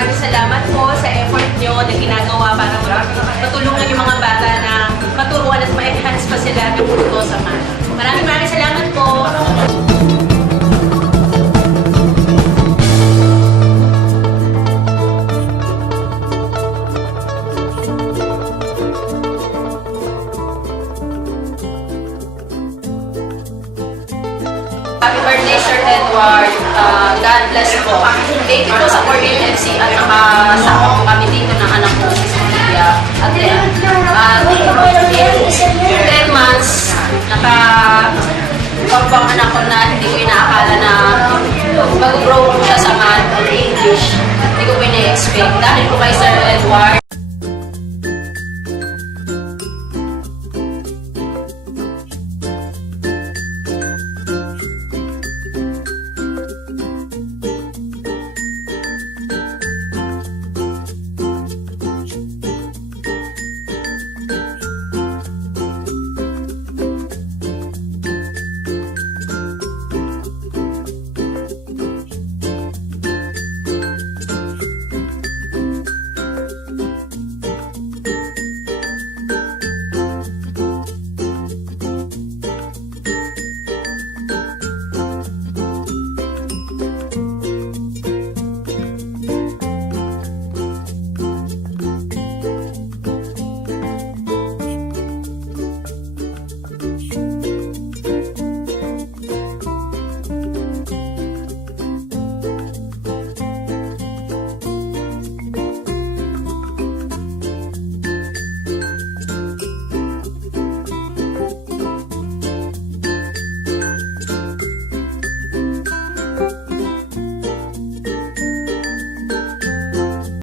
maraming salamat po sa effort nyo na ginagawa para matulungan yung mga bata na maturuan at ma-enhance pa sila ng mundo sa math. Maraming salamat po. Happy birthday, Sir Edward. God bless po. Thank you po sa Coordinate MC at sa kami dito ng anak ko, si Sophia. At then, in 10 months, nakapagpang anak ko na hindi ko inaakala na mag-grow po siya sa math or English. Hindi ko pina-expect. Dahil po kay Sir Edward,